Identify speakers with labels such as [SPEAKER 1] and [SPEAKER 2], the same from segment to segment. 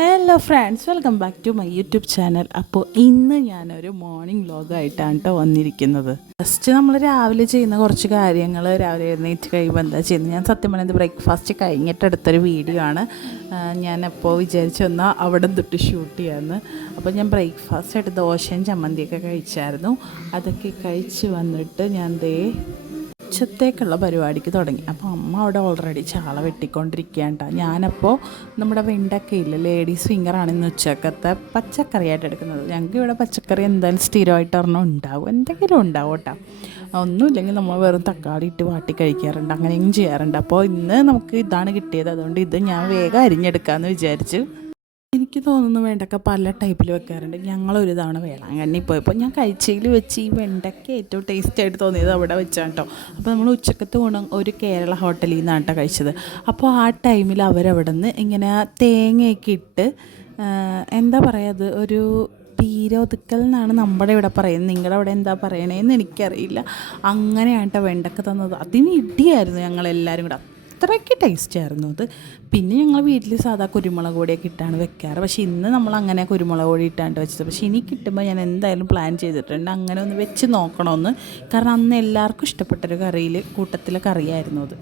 [SPEAKER 1] Hello friends welcome back to my YouTube channel അപ്പോൾ ഇന്ന് ഞാനൊരു മോർണിംഗ് വ്ലോഗായിട്ടാണ് കേട്ടോ വന്നിരിക്കുന്നത്. ഫസ്റ്റ് നമ്മൾ രാവിലെ ചെയ്യുന്ന കുറച്ച് കാര്യങ്ങൾ രാവിലെ എഴുന്നേറ്റ് കഴിയുമ്പോൾ എന്താ ചെയ്യുന്നത്? ഞാൻ സത്യം പറഞ്ഞത് ബ്രേക്ക്ഫാസ്റ്റ് കഴിഞ്ഞിട്ട് എടുത്തൊരു വീഡിയോ ആണ്. ഞാൻ അപ്പോൾ വിചാരിച്ചു വന്നാൽ അവിടെ തൊട്ട് ഷൂട്ട് ചെയ്യാമെന്ന് അപ്പോൾ ഞാൻ ബ്രേക്ക്ഫാസ്റ്റ് ആയിട്ട് ദോശയും ചമ്മന്തിയൊക്കെ കഴിച്ചായിരുന്നു. അതൊക്കെ കഴിച്ച് വന്നിട്ട് ഞാൻ ദേ ഉച്ചത്തേക്കുള്ള പരിപാടിക്ക് തുടങ്ങി. അപ്പോൾ അമ്മ അവിടെ ഓൾറെഡി ചാള വെട്ടിക്കൊണ്ടിരിക്കുകയാണ് കേട്ടോ ഞാനപ്പോൾ നമ്മുടെ വെണ്ടക്കയില്ല ലേഡീസ് ഫിംഗറാണ് ഇന്ന് ഉച്ചക്കത്തെ പച്ചക്കറിയായിട്ട് എടുക്കുന്നത്. ഞങ്ങൾക്ക് ഇവിടെ പച്ചക്കറി എന്തായാലും സ്ഥിരമായിട്ട് ഒരെണ്ണം ഉണ്ടാവും. എന്തെങ്കിലും ഉണ്ടാവും കേട്ടോ ഒന്നുമില്ലെങ്കിൽ നമ്മൾ വെറും തക്കാളി ഇട്ട് വാട്ടി കഴിക്കാറുണ്ട്. അങ്ങനെയും ചെയ്യാറുണ്ട്. അപ്പോൾ ഇന്ന് നമുക്ക് ഇതാണ് കിട്ടിയത്. അതുകൊണ്ട് ഇത് ഞാൻ വേഗം അരിഞ്ഞെടുക്കാമെന്ന് വിചാരിച്ചു. എനിക്ക് തോന്നുന്നു വെണ്ടക്ക പല ടൈപ്പിൽ വെക്കാറുണ്ട്. ഞങ്ങളൊരു തവണ വേളാങ്കണ്ണി പോയപ്പോൾ ഞാൻ കഴിച്ചതിൽ വെച്ച് ഈ വെണ്ടക്ക ഏറ്റവും ടേസ്റ്റ് ആയിട്ട് തോന്നിയത് അവിടെ വെച്ചാണ് കേട്ടോ അപ്പോൾ നമ്മൾ ഉച്ചക്കത്ത് ഗുണം ഒരു കേരള ഹോട്ടലിൽ നിന്നാണ് കേട്ടോ കഴിച്ചത്. അപ്പോൾ ആ ടൈമിൽ അവരവിടെ നിന്ന് ഇങ്ങനെ തേങ്ങയൊക്കെ ഇട്ട് എന്താ പറയുക അത്? ഒരു പീരോതുക്കൽ എന്നാണ് നമ്മുടെ ഇവിടെ പറയുന്നത്. നിങ്ങളുടെ അവിടെ എന്താ പറയണേന്ന് എനിക്കറിയില്ല. അങ്ങനെയാണ് കേട്ടോ വെണ്ടക്ക തന്നത്. അതിന് ഇടിയായിരുന്നു ഞങ്ങളെല്ലാവരും കൂടെ. അത്രയ്ക്ക് ടേസ്റ്റ് ആയിരുന്നു അത്. പിന്നെ ഞങ്ങൾ വീട്ടിൽ സാധാ കുരുമുളക് പൊടിയൊക്കെ ഇട്ടാണ് വെക്കാറ്. പക്ഷേ ഇന്ന് നമ്മൾ അങ്ങനെ കുരുമുളക് പൊടി ഇട്ടാണ്ട് വെച്ചത്. പക്ഷേ ഇനി കിട്ടുമ്പോൾ ഞാൻ എന്തായാലും പ്ലാൻ ചെയ്തിട്ടുണ്ട്. അങ്ങനെ ഒന്ന് വെച്ച് നോക്കണമെന്ന് കാരണം അന്ന് എല്ലാവർക്കും ഇഷ്ടപ്പെട്ടൊരു കറിയിൽ കൂട്ടത്തിലെ കറിയായിരുന്നു അത്.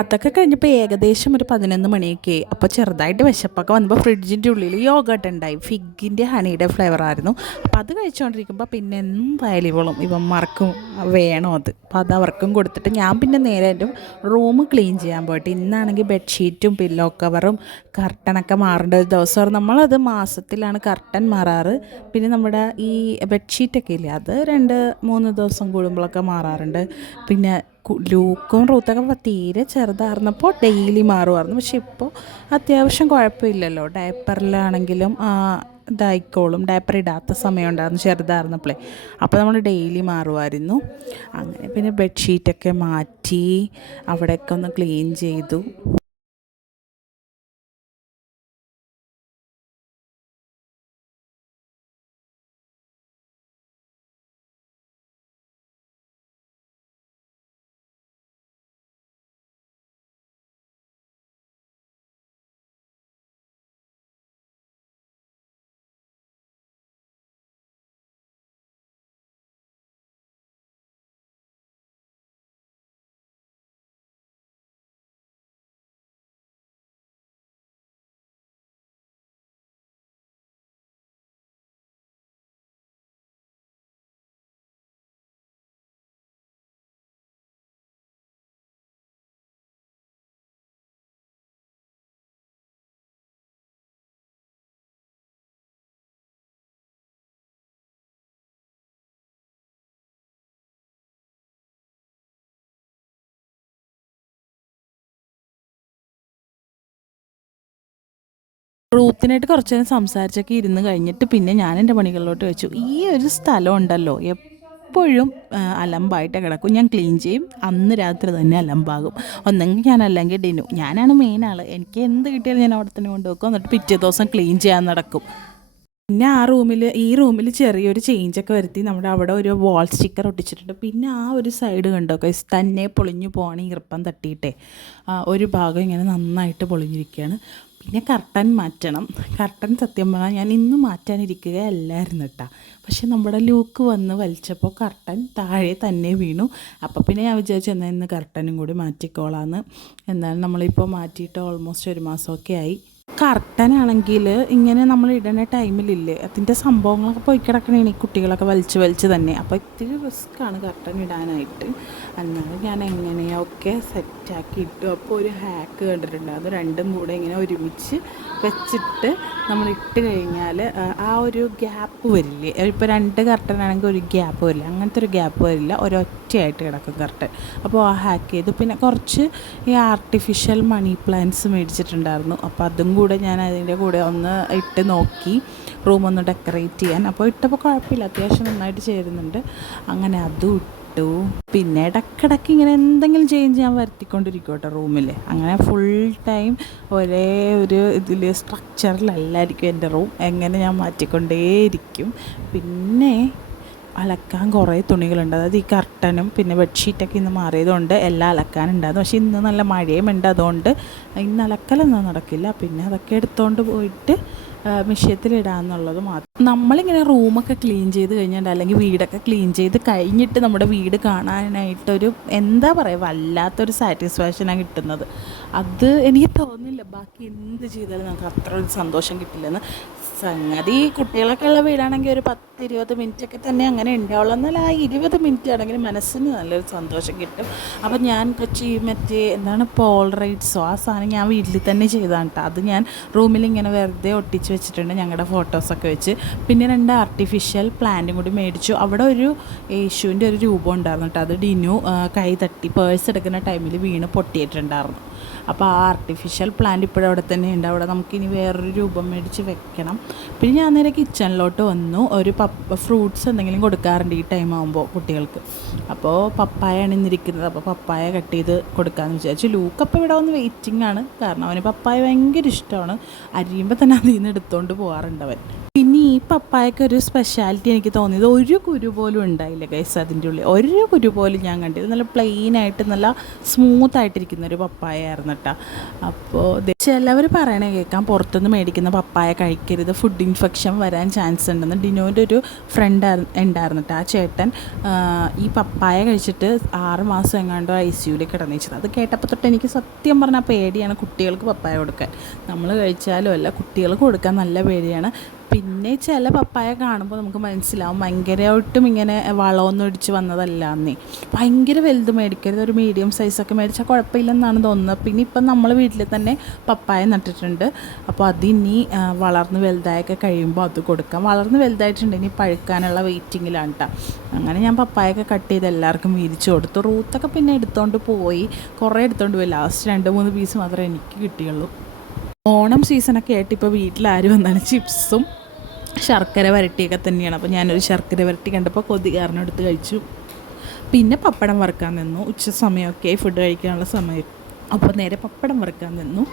[SPEAKER 1] അതൊക്കെ കഴിഞ്ഞപ്പോൾ ഏകദേശം ഒരു പതിനൊന്ന് മണിയൊക്കെ. അപ്പോൾ ചെറുതായിട്ട് വിശപ്പൊക്കെ വന്നപ്പോൾ ഫ്രിഡ്ജിന്റെ ഉള്ളിൽ യോഗട്ട് ഉണ്ടായി. ഫിഗിന്റെ ഹണിയുടെ ഫ്ലേവർ ആയിരുന്നു. അപ്പോൾ അത് കഴിച്ചുകൊണ്ടിരിക്കുമ്പോൾ പിന്നെ എന്തായാലും ഇവളും ഇവന്മാർക്കും വേണം അത്. അപ്പോൾ അത് അവർക്കും കൊടുത്തിട്ട് ഞാൻ പിന്നെ നേരെ എന്റെ റൂം ക്ലീൻ ചെയ്യാൻ പോയിട്ട് ഇന്നാണെങ്കിൽ ബെഡ്ഷീറ്റും പില്ലോ കവറും കർട്ടനൊക്കെ മാറേണ്ട ഒരു ദിവസമാണ് നമ്മളത് മാസത്തിലാണ് കർട്ടൻ മാറാറ്. പിന്നെ നമ്മുടെ ഈ ബെഡ്ഷീറ്റൊക്കെ ഇല്ലേ അത് രണ്ട് മൂന്ന് ദിവസം കൂടുമ്പോഴൊക്കെ മാറാറുണ്ട്. പിന്നെ ലൂക്കും റൂത്തൊക്കെ തീരെ ചെറുതായിരുന്നപ്പോൾ ഡെയിലി മാറുമായിരുന്നു പക്ഷെ ഇപ്പോൾ അത്യാവശ്യം കുഴപ്പമില്ലല്ലോ. ഡയപ്പറിലാണെങ്കിലും ഇതായിക്കോളും. ഡയപ്പർ ഇടാത്ത സമയം ഉണ്ടായിരുന്നു ചെറുതായിരുന്നപ്പോഴേ അപ്പോൾ നമ്മൾ ഡെയിലി മാറുമായിരുന്നു അങ്ങനെ പിന്നെ ബെഡ്ഷീറ്റൊക്കെ മാറ്റി അവിടെയൊക്കെ ഒന്ന് ക്ലീൻ ചെയ്തു. റൂത്തിനായിട്ട് കുറച്ച് നേരം സംസാരിച്ചൊക്കെ ഇരുന്ന് കഴിഞ്ഞിട്ട് പിന്നെ ഞാൻ എന്റെ പണികളിലോട്ട് വെച്ചു. ഈ ഒരു സ്ഥലം ഉണ്ടല്ലോ എപ്പോഴും അലമ്പായിട്ട് കിടക്കും. ഞാൻ ക്ലീൻ ചെയ്യും. അന്ന് രാത്രി തന്നെ അലമ്പാകും. ഒന്നെങ്കിൽ ഞാൻ അല്ലെങ്കിൽ ഡിനു. ഞാനാണ് മെയിൻ ആൾ എനിക്ക് എന്ത് കിട്ടിയാലും ഞാൻ അവിടെ തന്നെ കൊണ്ടുവെക്കും എന്നിട്ട് പിറ്റേ ദിവസം ക്ലീൻ ചെയ്യാൻ നടക്കും. പിന്നെ ആ റൂമിൽ ഈ റൂമിൽ ചെറിയൊരു ചേഞ്ചൊക്കെ വരുത്തി. നമ്മുടെ അവിടെ ഒരു വാൾ സ്റ്റിക്കർ ഒട്ടിച്ചിട്ടുണ്ട്. പിന്നെ ആ ഒരു സൈഡ് കണ്ടോ? തന്നെ പൊളിഞ്ഞു പോകണ ഈർപ്പം തട്ടിയിട്ടേ. ഒരു ഭാഗം ഇങ്ങനെ നന്നായിട്ട് പൊളിഞ്ഞിരിക്കുകയാണ്. പിന്നെ കർട്ടൻ മാറ്റണം. കർട്ടൻ സത്യം പറഞ്ഞാൽ ഞാൻ ഇന്ന് മാറ്റാനിരിക്കുകയല്ലായിരുന്നു കേട്ടോ പക്ഷെ നമ്മുടെ ലൂക്ക് വന്ന് വലിച്ചപ്പോൾ കർട്ടൻ താഴെ തന്നെ വീണു. അപ്പോൾ പിന്നെ ഞാൻ വിചാരിച്ചു എന്നാൽ ഇന്ന് കർട്ടനും കൂടി മാറ്റിക്കോളാന്ന്. എന്നാലും നമ്മളിപ്പോൾ മാറ്റിയിട്ട് ഓൾമോസ്റ്റ് ഒരു മാസമൊക്കെ ആയി. കർട്ടനാണെങ്കിൽ ഇങ്ങനെ നമ്മൾ ഇടുന്ന ടൈമിലില്ലേ അതിന്റെ സംഭവങ്ങളൊക്കെ പോയി കിടക്കണേണ് ഈ കുട്ടികളൊക്കെ വലിച്ചു വലിച്ച് തന്നെ. അപ്പോൾ ഇത്തിരി ആണ് കർട്ടൻ ഇടാനായിട്ട്. എന്നാലും ഞാൻ എങ്ങനെയൊക്കെ സെറ്റാക്കി ഇട്ടു. അപ്പോൾ ഒരു ഹാക്ക് കണ്ടിട്ടുണ്ട്. അത് രണ്ടും കൂടെ ഇങ്ങനെ ഒരുമിച്ച് വെച്ചിട്ട് നമ്മൾ ഇട്ട് കഴിഞ്ഞാൽ ആ ഒരു ഗ്യാപ്പ് വരില്ലേ? ഇപ്പോൾ രണ്ട് കർട്ടനാണെങ്കിൽ ഒരു ഗ്യാപ്പ് വരില്ല? അങ്ങനത്തെ ഒരു ഗ്യാപ്പ് വരില്ല. ഒരൊറ്റയായിട്ട് കിടക്കും കറക്റ്റ് അപ്പോൾ ആ ഹാക്ക് ചെയ്തു. പിന്നെ കുറച്ച് ഈ ആർട്ടിഫിഷ്യൽ മണി പ്ലാന്റ്സ് മേടിച്ചിട്ടുണ്ടായിരുന്നു. അപ്പോൾ അതും കൂടെ ഞാൻ അതിന്റെ കൂടെ ഒന്ന് ഇട്ട് നോക്കി റൂം ഒന്ന് ഡെക്കറേറ്റ് ചെയ്യാൻ. അപ്പോൾ ഇട്ടപ്പോൾ കുഴപ്പമില്ല അത്യാവശ്യം നന്നായിട്ട് ചേരുന്നുണ്ട്. അങ്ങനെ അതും ഇട്ടു. പിന്നെ ഇടക്കിടക്ക് ഇങ്ങനെ എന്തെങ്കിലും ചേഞ്ച് ഞാൻ വരുത്തിക്കൊണ്ടിരിക്കും കേട്ടോ റൂമിൽ അങ്ങനെ ഫുൾ ടൈം ഒരേ ഒരു ഇതിൽ സ്ട്രക്ചറിലല്ലായിരിക്കും എന്റെ റൂം എങ്ങനെ ഞാൻ മാറ്റിക്കൊണ്ടേയിരിക്കും. പിന്നെ അലക്കാൻ കുറേ തുണികളുണ്ട്. അതായത് ഈ കർട്ടനും പിന്നെ ബെഡ്ഷീറ്റൊക്കെ ഇന്ന് മാറിയതുകൊണ്ട് എല്ലാം അലക്കാനുണ്ടായിരുന്നു. പക്ഷേ ഇന്ന് നല്ല മഴയും ഉണ്ട്. അതുകൊണ്ട് ഇന്ന് അലക്കലൊന്നും നടക്കില്ല. പിന്നെ അതൊക്കെ എടുത്തുകൊണ്ട് പോയിട്ട് മിഷ്യത്തിലിടാന്നുള്ളത് മാത്രം നമ്മളിങ്ങനെ റൂമൊക്കെ ക്ലീൻ ചെയ്ത് കഴിഞ്ഞിട്ട് അല്ലെങ്കിൽ വീടൊക്കെ ക്ലീൻ ചെയ്ത് കഴിഞ്ഞിട്ട് നമ്മുടെ വീട് കാണാനായിട്ടൊരു എന്താ പറയുക വല്ലാത്തൊരു സാറ്റിസ്ഫാക്ഷനാണ് കിട്ടുന്നത്. അത് എനിക്ക് തോന്നില്ല ബാക്കി എന്ത് ചെയ്താലും നമുക്ക് അത്ര ഒരു സന്തോഷം കിട്ടില്ലെന്ന്. സംഗതി കുട്ടികളൊക്കെ ഉള്ള വീടാണെങ്കിൽ ഒരു പത്ത് ഇരുപത് മിനിറ്റൊക്കെ തന്നെ അങ്ങനെ ഉണ്ടാവുള്ളൂ. എന്നാൽ ആ ഇരുപത് മിനിറ്റ് ആണെങ്കിൽ മനസ്സിന് നല്ലൊരു സന്തോഷം കിട്ടും. അപ്പം ഞാൻ കൊച്ചി മറ്റേ എന്താണ് പോൾ റൈറ്റ്സോ ആ സാധനം ഞാൻ വീട്ടിൽ തന്നെ ചെയ്താണ് കേട്ടോ. അത് ഞാൻ റൂമിൽ ഇങ്ങനെ വെറുതെ ഒട്ടിച്ച് വെച്ചിട്ടുണ്ട് ഞങ്ങളുടെ ഫോട്ടോസൊക്കെ വെച്ച്. പിന്നെ രണ്ട് ആർട്ടിഫിഷ്യൽ പ്ലാന്റും കൂടി മേടിച്ചു. അവിടെ ഒരു യേശുവിന്റെ ഒരു രൂപം ഉണ്ടായിരുന്നു കേട്ടോ. അത് ഡിനു കൈ തട്ടി പേഴ്സ് എടുക്കുന്ന ടൈമിൽ വീണ് പൊട്ടിയിട്ടുണ്ടായിരുന്നു. അപ്പോൾ ആ ആർട്ടിഫിഷ്യൽ പ്ലാന്റ് ഇപ്പോഴും അവിടെ തന്നെ ഉണ്ട് അവിടെ നമുക്കിനി വേറൊരു രൂപം മേടിച്ച് വെക്കണം. പിന്നെ ഞാൻ നേരെ കിച്ചണിലോട്ട് വന്നു. ഒരു പപ്പ ഫ്രൂട്ട്സ് എന്തെങ്കിലും കൊടുക്കാറുണ്ട് ഈ ടൈം ആകുമ്പോൾ കുട്ടികൾക്ക്. അപ്പോൾ പപ്പായാണ് ഇന്നിരിക്കുന്നത്. അപ്പോൾ പപ്പായ കട്ട് ചെയ്ത് കൊടുക്കാമെന്ന് വിചാരിച്ചു. ലൂക്ക് അപ്പോൾ ഇവിടെ വന്ന് വെയിറ്റിംഗ് ആണ്. കാരണം അവന് പപ്പായ ഭയങ്കര ഇഷ്ടമാണ്. അരിയുമ്പോൾ തന്നെ അതിൽ നിന്ന് എടുത്തുകൊണ്ട് പോകാറുണ്ട് അവൻ. ഈ പപ്പായക്ക് ഒരു സ്പെഷ്യാലിറ്റി എനിക്ക് തോന്നിയത് ഒരു കുരു പോലും ഉണ്ടായില്ല ഗൈസ് അതിന്റെ ഉള്ളിൽ. ഒരു കുരു പോലും ഞാൻ കണ്ടില്ല. നല്ല പ്ലെയിൻ ആയിട്ട് നല്ല സ്മൂത്ത് ആയിട്ടിരിക്കുന്ന ഒരു പപ്പായ ആയിരുന്നു കേട്ടോ അപ്പോൾ ചിലവർ പറയണേ കേൾക്കാം പുറത്തുനിന്ന് മേടിക്കുന്ന പപ്പായ കഴിക്കരുത് ഫുഡ് ഇൻഫെക്ഷൻ വരാൻ ചാൻസ് ഉണ്ടെന്ന് ഡിനോന്റെ ഒരു ഫ്രണ്ട് ഉണ്ടായിരുന്നു കേട്ടോ ആ ചേട്ടൻ. ഈ പപ്പായ കഴിച്ചിട്ട് ആറ് മാസം എങ്ങാണ്ടോ ഐ സിയുയിൽ കിടന്നിച്ചത് അത് കേട്ടപ്പോൾ തൊട്ട് എനിക്ക് സത്യം പറഞ്ഞാൽ പേടിയാണ് കുട്ടികൾക്ക് പപ്പായ കൊടുക്കാൻ. നമ്മൾ കഴിച്ചാലും അല്ല കുട്ടികൾക്ക് കൊടുക്കാൻ നല്ല പേടിയാണ്. പിന്നെ ചില പപ്പായ കാണുമ്പോൾ നമുക്ക് മനസ്സിലാവും ഭയങ്കരമായിട്ടും ഇങ്ങനെ വളമൊന്നും ഇടിച്ച് വന്നതല്ല എന്നേ ഭയങ്കര വലുത് മേടിക്കരുത് ഒരു മീഡിയം സൈസൊക്കെ മേടിച്ചാൽ കുഴപ്പമില്ലെന്നാണ് തോന്നുന്നത്. പിന്നെ ഇപ്പം നമ്മൾ വീട്ടിൽ തന്നെ പപ്പായ നട്ടിട്ടുണ്ട്. അപ്പോൾ അതിനി വളർന്ന് വലുതായൊക്കെ കഴിയുമ്പോൾ അത് കൊടുക്കാം. വളർന്ന് വലുതായിട്ടുണ്ട് ഇനി പഴുക്കാനുള്ള വെയിറ്റിങ്ങിലാണ് കേട്ടോ അങ്ങനെ ഞാൻ പപ്പായൊക്കെ കട്ട് ചെയ്ത് എല്ലാവർക്കും വീതിച്ചു കൊടുത്തു. റൂത്തൊക്കെ പിന്നെ എടുത്തുകൊണ്ട് പോയി. കുറേ എടുത്തുകൊണ്ട് പോയി. ലാസ്റ്റ് രണ്ട് മൂന്ന് പീസ് മാത്രമേ എനിക്ക് കിട്ടിയുള്ളൂ. ഓണം സീസണൊക്കെ ആയിട്ട് ഇപ്പോൾ വീട്ടിലാരും വന്നാലും ചിപ്സും ശർക്കര വരട്ടിയൊക്കെ തന്നെയാണ്. അപ്പോൾ ഞാനൊരു ശർക്കര വരട്ടി കണ്ടപ്പോൾ കൊതി കാരണം എടുത്ത് കഴിച്ചു. പിന്നെ പപ്പടം വറുക്കാൻ നിന്നു. ഉച്ച സമയമൊക്കെ ഫുഡ് കഴിക്കാനുള്ള സമയം. അപ്പോൾ നേരെ പപ്പടം വറുക്കാൻ നിന്നു.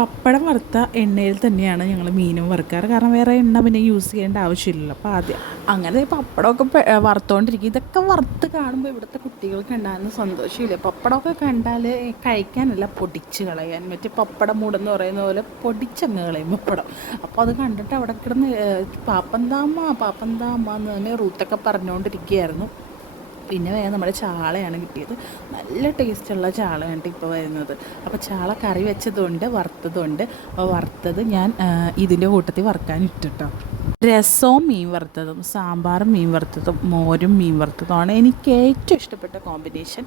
[SPEAKER 1] പപ്പടം വറുത്ത എണ്ണയിൽ തന്നെയാണ് ഞങ്ങൾ മീനും വറുക്കാറ്. കാരണം വേറെ എണ്ണ പിന്നെ യൂസ് ചെയ്യേണ്ട ആവശ്യമില്ലല്ലോ. അപ്പോൾ ആദ്യം അങ്ങനെ പപ്പടമൊക്കെ വറുത്തോണ്ടിരിക്കും. ഇതൊക്കെ വറുത്ത് കാണുമ്പോൾ ഇവിടുത്തെ കുട്ടികൾക്ക് ഉണ്ടാകുന്ന സന്തോഷമില്ല? പപ്പടമൊക്കെ കണ്ടാൽ കഴിക്കാനല്ല പൊടിച്ച് കളയാൻ. മറ്റേ പപ്പടം മൂടെന്ന് പറയുന്ന പോലെ പൊടിച്ചങ്ങ് കളയും പപ്പടം. അപ്പോൾ അത് കണ്ടിട്ട് അവിടെ കിടന്ന് പാപ്പന്താമ്മ പാപ്പന്താമ്മ എന്ന് തന്നെ റൂത്തൊക്കെ പറഞ്ഞുകൊണ്ടിരിക്കുകയായിരുന്നു പിന്നെ വേഗം നമ്മുടെ ചാളയാണ് കിട്ടിയത്. നല്ല ടേസ്റ്റുള്ള ചാളയാണ് ഇപ്പോൾ വരുന്നത്. അപ്പോൾ ചാള കറി വെച്ചതുണ്ട് വറുത്തതുണ്ട്. അപ്പോൾ വറുത്തത് ഞാൻ ഇതിന്റെ കൂട്ടത്തിൽ വറുക്കാൻ ഇട്ടിട്ടോ. രസവും മീൻ വറുത്തതും സാമ്പാറും മീൻ വറുത്തതും മോരും മീൻ വറുത്തതുമാണ് എനിക്ക് ഏറ്റവും ഇഷ്ടപ്പെട്ട കോമ്പിനേഷൻ.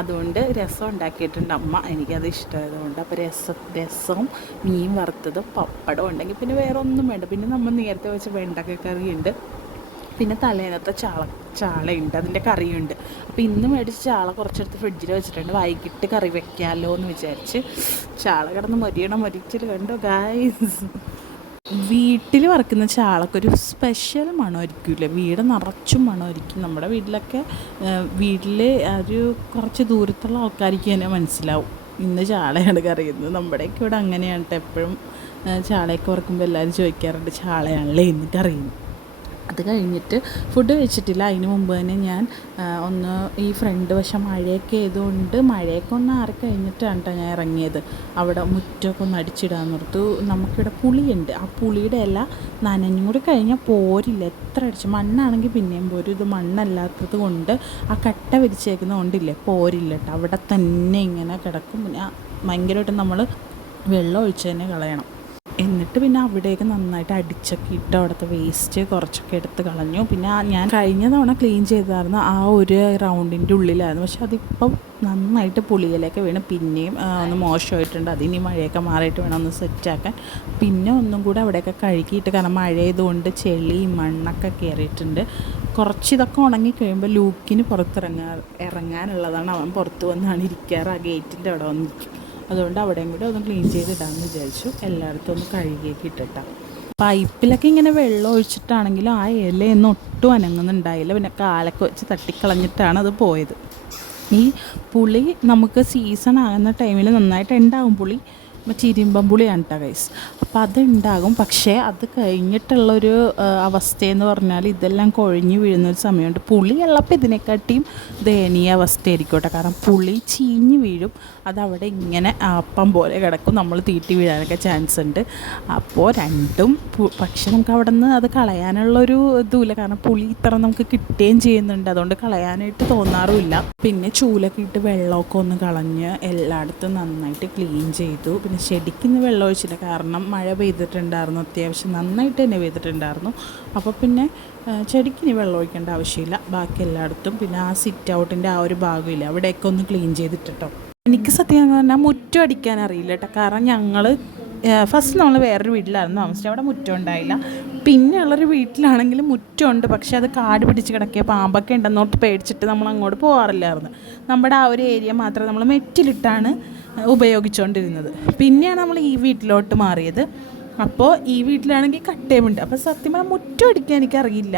[SPEAKER 1] അതുകൊണ്ട് രസം ഉണ്ടാക്കിയിട്ടുണ്ട് അമ്മ എനിക്കത് ഇഷ്ടമായതുകൊണ്ട്. അപ്പോൾ രസ രസവും മീൻ വറുത്തതും പപ്പടം ഉണ്ടെങ്കിൽ പിന്നെ വേറെ ഒന്നും വേണ്ട. പിന്നെ നമ്മൾ നേരത്തെ വെച്ച വെണ്ടക്ക കറിയുണ്ട്. പിന്നെ തലേന്നത്തെ ചാള ചാളയുണ്ട് അതിന്റെ കറിയുണ്ട്. അപ്പോൾ ഇന്ന് മേടിച്ച ചാള കുറച്ചെടുത്ത് ഫ്രിഡ്ജിൽ വെച്ചിട്ടുണ്ട്. വൈകിട്ട് കറി വെക്കാമല്ലോ എന്ന് വിചാരിച്ച് ചാള കിടന്ന് മൊരിയണം മൊരിച്ചിട്ട് കണ്ടോ ഗായ്സ് വീട്ടിൽ വറക്കുന്ന ചാളക്കൊരു സ്പെഷ്യൽ മണമായിരിക്കില്ലേ? വീട് നിറച്ചും മണമായിരിക്കും. നമ്മുടെ വീട്ടിലൊക്കെ വീട്ടിൽ ഒരു കുറച്ച് ദൂരത്തുള്ള ആൾക്കാർക്ക് തന്നെ മനസ്സിലാവും. ഇന്ന് ചാളയാണ് കറിയുന്നത് നമ്മുടെയൊക്കെ ഇവിടെ അങ്ങനെയാണ് എപ്പോഴും ചാളയൊക്കെ വറക്കുമ്പോൾ എല്ലാവരും ചോദിക്കാറുണ്ട് ചാളയാണല്ലേ ഇന്ന് കറിയുന്നത് അത് കഴിഞ്ഞിട്ട് ഫുഡ് കഴിച്ചിട്ടില്ല. അതിന് മുമ്പ് തന്നെ ഞാൻ ഒന്ന് ഈ ഫ്രണ്ട് വശം മഴയൊക്കെ ആയതുകൊണ്ട് മഴയൊക്കെ ഒന്ന് ആറി കഴിഞ്ഞിട്ടാണ് കേട്ടോ ഞാൻ ഇറങ്ങിയത്. അവിടെ മുറ്റമൊക്കെ ഒന്ന് അടിച്ചിടാൻ നിർത്തു നമുക്കിവിടെ പുളിയുണ്ട്. ആ പുളിയുടെ ഇല നനഞ്ഞും കൂടി കഴിഞ്ഞാൽ പോരില്ല. എത്ര അടിച്ചു. മണ്ണാണെങ്കിൽ പിന്നെയും പോരും. ഇത് മണ്ണല്ലാത്തത് കൊണ്ട് ആ കട്ട വിരിച്ചേക്കുന്നത് കൊണ്ടില്ലേ പോരില്ല കേട്ടോ അവിടെ തന്നെ ഇങ്ങനെ കിടക്കും. പിന്നെ ഭയങ്കരമായിട്ട് നമ്മൾ വെള്ളം ഒഴിച്ച് തന്നെ കളയണം. എന്നിട്ട് പിന്നെ അവിടെയൊക്കെ നന്നായിട്ട് അടിച്ചൊക്കെ ഇട്ട് അവിടുത്തെ വേസ്റ്റ് കുറച്ചൊക്കെ എടുത്ത് കളഞ്ഞു. പിന്നെ ഞാൻ കഴിഞ്ഞ തവണ ക്ലീൻ ചെയ്തായിരുന്നു ആ ഒരു റൗണ്ടിന്റെ ഉള്ളിലായിരുന്നു. പക്ഷെ അതിപ്പം നന്നായിട്ട് പുളിയിലൊക്കെ വീണ്. പിന്നെയും ഒന്ന് മോശമായിട്ടുണ്ട്. അതിനി മഴയൊക്കെ മാറിയിട്ട് വേണം ഒന്ന് സെറ്റാക്കാൻ പിന്നെ ഒന്നും കൂടെ അവിടെയൊക്കെ കഴുകിയിട്ട് കാരണം മഴയതുകൊണ്ട് ചെളി മണ്ണൊക്കെ കയറിയിട്ടുണ്ട് കുറച്ച് ഇതൊക്കെ ഉണങ്ങി കഴിയുമ്പോൾ ലൂക്കിന് പുറത്തിറങ്ങാ ഇറങ്ങാനുള്ളതാണ് അവൻ പുറത്ത് വന്നാണ് ഇരിക്കാറ്. ആ ഗേറ്റിന്റെ അവിടെ വന്നിരിക്കും അതുകൊണ്ട് അവിടെയും കൂടെ ഒന്ന് ക്ലീൻ ചെയ്തിടാമെന്ന് വിചാരിച്ചു. എല്ലായിടത്തും ഒന്ന് കഴുകിയൊക്കെ ഇട്ടിട്ടാം. പൈപ്പിലൊക്കെ ഇങ്ങനെ വെള്ളം ഒഴിച്ചിട്ടാണെങ്കിലും ആ ഇലയൊന്നും ഒട്ടും അനങ്ങുന്നുണ്ടായില്ല. പിന്നെ കാലൊക്കെ വെച്ച് തട്ടിക്കളഞ്ഞിട്ടാണ് അത് പോയത്. ഈ പുളി നമുക്ക് സീസൺ ആകുന്ന ടൈമിൽ നന്നായിട്ട് ഉണ്ടാവും പുളി. മറ്റേ ഇരുമ്പം പുളിയാണ് കേട്ടോ ഗൈസ് അപ്പം അതുണ്ടാകും. പക്ഷേ അത് കഴിഞ്ഞിട്ടുള്ളൊരു അവസ്ഥയെന്ന് പറഞ്ഞാൽ ഇതെല്ലാം കൊഴിഞ്ഞ് വീഴുന്നൊരു സമയമുണ്ട്. പുളി ഉള്ളപ്പോൾ ഇതിനെക്കാട്ടിയും ദയനീയ അവസ്ഥയായിരിക്കും കാരണം പുളി ചീഞ്ഞ് വീഴും. അതവിടെ ഇങ്ങനെ അപ്പം പോലെ കിടക്കും. നമ്മൾ തീറ്റി വീഴാനൊക്കെ ചാൻസ് ഉണ്ട്. അപ്പോൾ രണ്ടും പക്ഷെ നമുക്ക് അവിടെ നിന്ന് അത് കളയാനുള്ളൊരു ഇതുമില്ല. കാരണം പുളി ഇത്ര നമുക്ക് കിട്ടുകയും ചെയ്യുന്നുണ്ട്. അതുകൊണ്ട് കളയാനായിട്ട് തോന്നാറുമില്ല. പിന്നെ ചൂലൊക്കെ ഇട്ട് വെള്ളമൊക്കെ ഒന്ന് കളഞ്ഞ് എല്ലായിടത്തും നന്നായിട്ട് ക്ലീൻ ചെയ്തു. പിന്നെ ചെടിക്കിന്ന് വെള്ളം ഒഴിച്ചില്ല. കാരണം മഴ പെയ്തിട്ടുണ്ടായിരുന്നു. അത്യാവശ്യം നന്നായിട്ട് തന്നെ പെയ്തിട്ടുണ്ടായിരുന്നു. അപ്പോൾ പിന്നെ ചെടിക്കിനി വെള്ളം ഒഴിക്കേണ്ട ആവശ്യമില്ല. ബാക്കി എല്ലായിടത്തും പിന്നെ ആ സിറ്റ് ഔട്ടിന്റെ ആ ഒരു ഭാഗമില്ല. അവിടെയൊക്കെ ഒന്ന് ക്ലീൻ ചെയ്തിട്ടോ എനിക്ക് സത്യം പറഞ്ഞാൽ മുറ്റം അടിക്കാൻ അറിയില്ല കേട്ടോ കാരണം ഞങ്ങൾ ഫസ്റ്റ് നമ്മൾ വേറൊരു വീട്ടിലായിരുന്നു താമസിച്ചത്. അവിടെ മുറ്റം ഉണ്ടായില്ല. പിന്നെ ഉള്ളൊരു വീട്ടിലാണെങ്കിൽ മുറ്റമുണ്ട്. പക്ഷേ അത് കാട് പിടിച്ച് കിടക്കിയ പാമ്പൊക്കെ ഉണ്ടെന്നോട്ട് പേടിച്ചിട്ട് നമ്മൾ അങ്ങോട്ട് പോകാറില്ലായിരുന്നു. നമ്മുടെ ആ ഒരു ഏരിയ മാത്രം നമ്മൾ മെറ്റിലിട്ടാണ് ഉപയോഗിച്ചുകൊണ്ടിരുന്നത് പിന്നെയാണ് നമ്മൾ ഈ വീട്ടിലോട്ട് മാറിയത്. അപ്പോൾ ഈ വീട്ടിലാണെങ്കിൽ കട്ടയുമുണ്ട് അപ്പോൾ സത്യം പറഞ്ഞാൽ മുറ്റം അടിക്കാൻ എനിക്കറിയില്ല.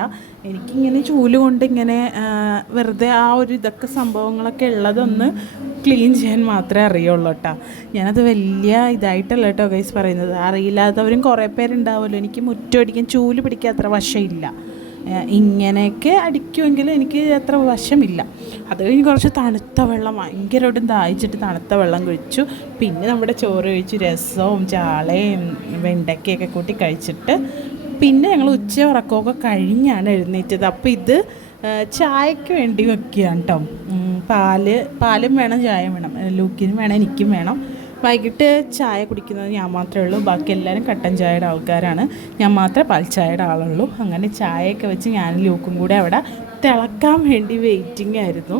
[SPEAKER 1] എനിക്കിങ്ങനെ ചൂൽ കൊണ്ട് ഇങ്ങനെ വെറുതെ ആ ഒരു ഇതൊക്കെ സംഭവങ്ങളൊക്കെ ഉള്ളതൊന്ന് ക്ലീൻ ചെയ്യാൻ മാത്രമേ അറിയുള്ളൂ കേട്ടോ. ഞാനത് വലിയ ഇതായിട്ടല്ല കേട്ടോ ഗൈസ് പറയുന്നത്. അറിയില്ലാത്തവരും കുറേ പേരുണ്ടാവുമല്ലോ. എനിക്ക് മുറ്റം അടിക്കാൻ ചൂൽ പിടിക്കാൻ അത്ര വശമില്ല. ഇങ്ങനെയൊക്കെ അടിക്കുമെങ്കിലും എനിക്ക് അത്ര വശമില്ല. അത് കഴിഞ്ഞ് കുറച്ച് തണുത്ത വെള്ളം ഭയങ്കരമായിട്ടും ദാഹിച്ചിട്ട് തണുത്ത വെള്ളം കുഴിച്ചു പിന്നെ നമ്മുടെ ചോറ് കഴിച്ചു. രസവും ചാളയും വെണ്ടയ്ക്കയൊക്കെ കൂട്ടി കഴിച്ചിട്ട് പിന്നെ ഞങ്ങൾ ഉച്ച ഉറക്കമൊക്കെ കഴിഞ്ഞാണ് എഴുന്നേറ്റത്. അപ്പോൾ ഇത് ചായക്ക് വേണ്ടി വെക്കുകയാണ് കേട്ടോ പാൽ പാലും വേണം ചായ വേണം. ലൂക്കിനും വേണം എനിക്കും വേണം. വൈകിട്ട് ചായ കുടിക്കുന്നത് ഞാൻ മാത്രമേ ഉള്ളൂ. ബാക്കി എല്ലാവരും കട്ടൻ ചായയുടെ ആൾക്കാരാണ്. ഞാൻ മാത്രമേ പാൽ ചായയുടെ ആളുള്ളൂ. അങ്ങനെ ചായയൊക്കെ വെച്ച് ഞാൻ ലൂക്കും കൂടെ അവിടെ തിളക്കാൻ വേണ്ടി വെയിറ്റിംഗ് ആയിരുന്നു.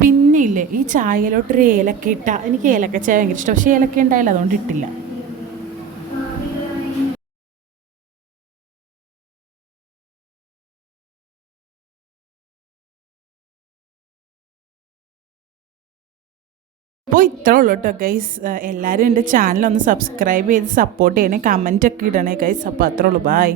[SPEAKER 1] പിന്നെ ഇല്ലേ ഈ ചായയിലോട്ടൊരു ഏലക്ക ഇട്ട എനിക്ക് ഏലക്ക ചായ ഭയങ്കര ഇഷ്ടം. പക്ഷേ ഏലക്ക ഉണ്ടായില്ല അതുകൊണ്ട് ഇട്ടില്ല. അപ്പോൾ ഇത്ര ഉള്ളൂ കേട്ടോ ഗൈസ് എല്ലാവരും എന്റെ ചാനൽ ഒന്ന് സബ്സ്ക്രൈബ് ചെയ്ത് സപ്പോർട്ട് ചെയ്യണേ കമന്റൊക്കെ ഇടണേ ഗൈസ് അപ്പോൾ അത്രേ ഉള്ളൂ. ബായ്